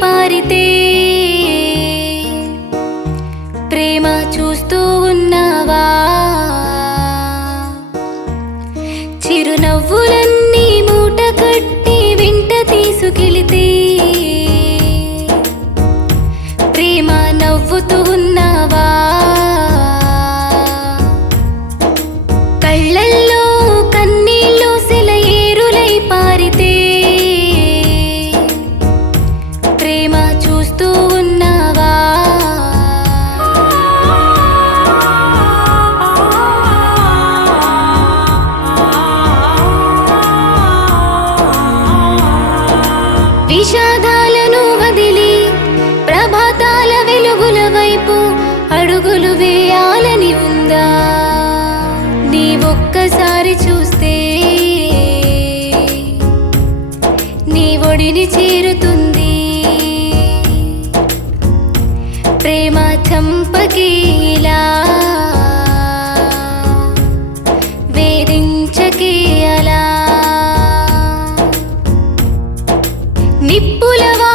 పారితే ప్రేమ చూస్తూ ఉన్నావా? చిరునవ్వులన్నీ మూట కట్టి వింట తీసుకెళితే ప్రేమ నవ్వుతూ చూస్తూ ఉన్నావా? విషాదాలను వదిలి ప్రభాతాల వెలుగుల వైపు అడుగులు వేయాలని ఉందా? నీ ఒక్కసారి చూస్తే నీ ఒడిని చేరుతుంది. ప్రేమ చంపకీలా? వేధించకీయలా నిప్పులవా